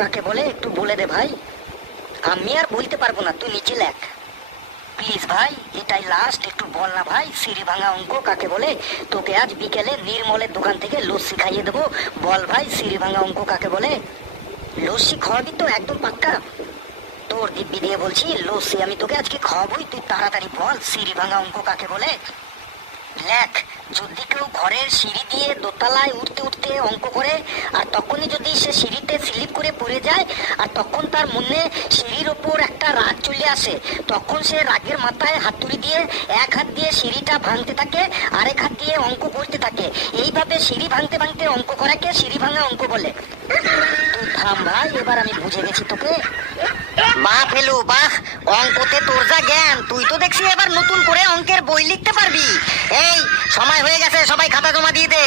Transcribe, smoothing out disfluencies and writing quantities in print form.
কাকে বলে একটু বলে দে ভাই। আমি আর বলতে পারবো না, তুই নিচে লেখ প্লিজ ভাই, এটাই লাস্ট, একটু বল না ভাই। সিঁড়ি ভাঙা অঙ্ক কাকে বলে? তোকে আজ বিকেলে নির্মলের দোকান থেকে লস্যি খাইয়ে দেবো। বল ভাই, সিঁড়ি ভাঙা অঙ্ক কাকে বলে? লস্যি খাওয়াবি তো একদম পাক্কা? তোর দিব্যি দিয়ে বলছি, লস্যি আমি তোকে আজকে খাওয়াবোই। তুই তাড়াতাড়ি বল, সিঁড়ি ভাঙা অঙ্ক কাকে বলে? লেখ। যদি কেউ ঘরের সিঁড়ি দিয়ে দোতলায় উঠতে উঠতে অঙ্ক করে, আর তখনই যদি সে সিঁড়িতে স্লিপ করে পড়ে যায়, আর তখন তার মনে সিঁড়ির ওপর একটা রাগ চলে আসে, তখন সে রাগের মাথায় হাতুড়ি দিয়ে এক হাত দিয়ে সিঁড়িটা ভাঙতে থাকে, আরেক হাত দিয়ে অঙ্ক করতে থাকে। এইভাবে সিঁড়ি ভাঙতে ভাঙতে অঙ্ক করাকে সিঁড়ি ভাঙা অঙ্ক বলে। তুই থাম ভাই, এবার আমি বুঝে গেছি তোকে। বাহ ফেলু বাহ, অঙ্কতে তোর যা জ্ঞান, তুই তো দেখছি এবার নতুন করে অঙ্কের বই লিখতে পারবি। এই সময় হয়ে গেছে, সবাই খাতা জমা দিয়ে দে।